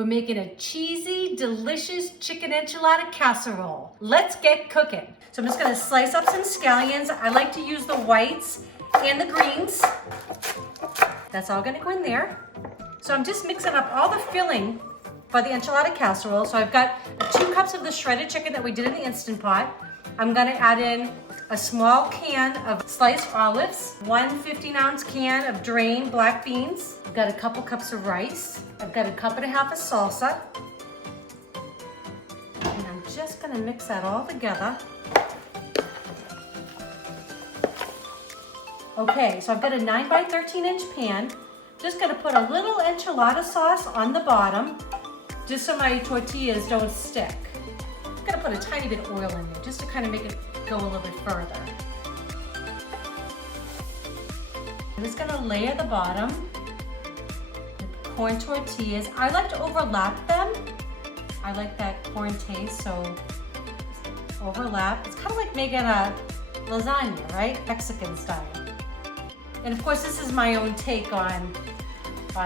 We're making a cheesy, delicious chicken enchilada casserole. Let's get cooking. So I'm just gonna slice up some scallions. I like to use the whites and the greens. That's all gonna go in there. So I'm just mixing up all the filling for the enchilada casserole. So I've got 2 cups of the shredded chicken that we did in the Instant Pot. I'm gonna add in a small can of sliced olives, 1 15-ounce can of drained black beans. I've got a couple cups of rice. I've got a cup and a half of salsa. And I'm just gonna mix that all together. Okay, so I've got a 9 by 13 inch pan. Just gonna put a little enchilada sauce on the bottom, just so my tortillas don't stick. I'm gonna put a tiny bit of oil in there, just to kind of make it go a little bit further. I'm just gonna layer the bottom with corn tortillas. I like to overlap them. I like that corn taste, so overlap. It's kind of like making a lasagna, right? Mexican style. And of course, this is my own take on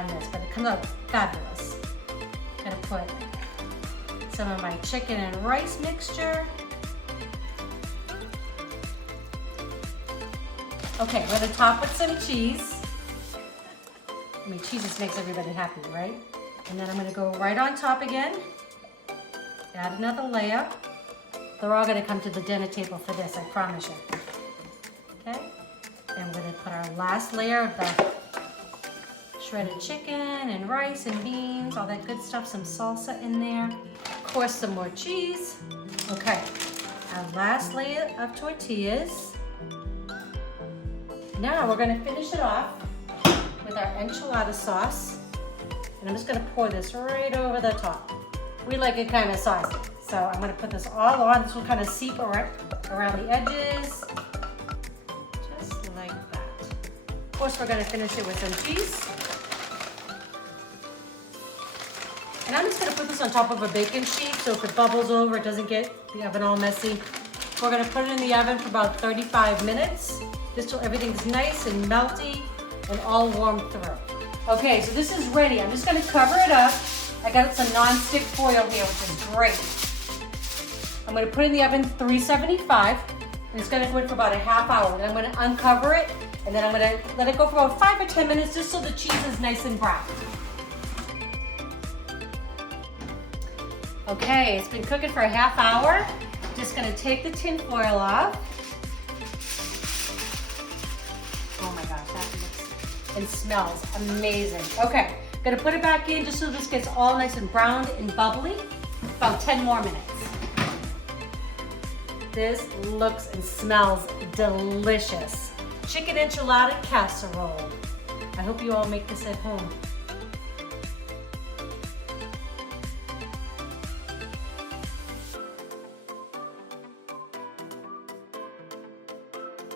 this, but it comes out fabulous. I'm gonna put some of my chicken and rice mixture. Okay, we're gonna top with some cheese. I mean, cheese just makes everybody happy, right? And then I'm gonna go right on top again. Add another layer. They're all gonna come to the dinner table for this, I promise you. Okay? And we're gonna put our last layer of the shredded chicken and rice and beans, all that good stuff, some salsa in there. Of course, some more cheese. Okay, our last layer of tortillas. Now we're gonna finish it off with our enchilada sauce. And I'm just gonna pour this right over the top. We like it kind of saucy. So I'm gonna put this all on. This will kind of seep around the edges. Just like that. Of course, we're gonna finish it with some cheese. And I'm just gonna put this on top of a baking sheet so if it bubbles over, it doesn't get the oven all messy. We're gonna put it in the oven for about 35 minutes, just till everything's nice and melty and all warmed through. Okay, so this is ready. I'm just gonna cover it up. I got some non-stick foil here, which is great. I'm gonna put it in the oven 375, and it's gonna go in for about a half hour. Then I'm gonna uncover it, and then I'm gonna let it go for about 5 or 10 minutes, just so the cheese is nice and brown. Okay, it's been cooking for a half hour. Just gonna take the tin foil off. Oh my gosh, that looks and smells amazing. Okay, gonna put it back in just so this gets all nice and browned and bubbly. About 10 more minutes. This looks and smells delicious. Chicken enchilada casserole. I hope you all make this at home.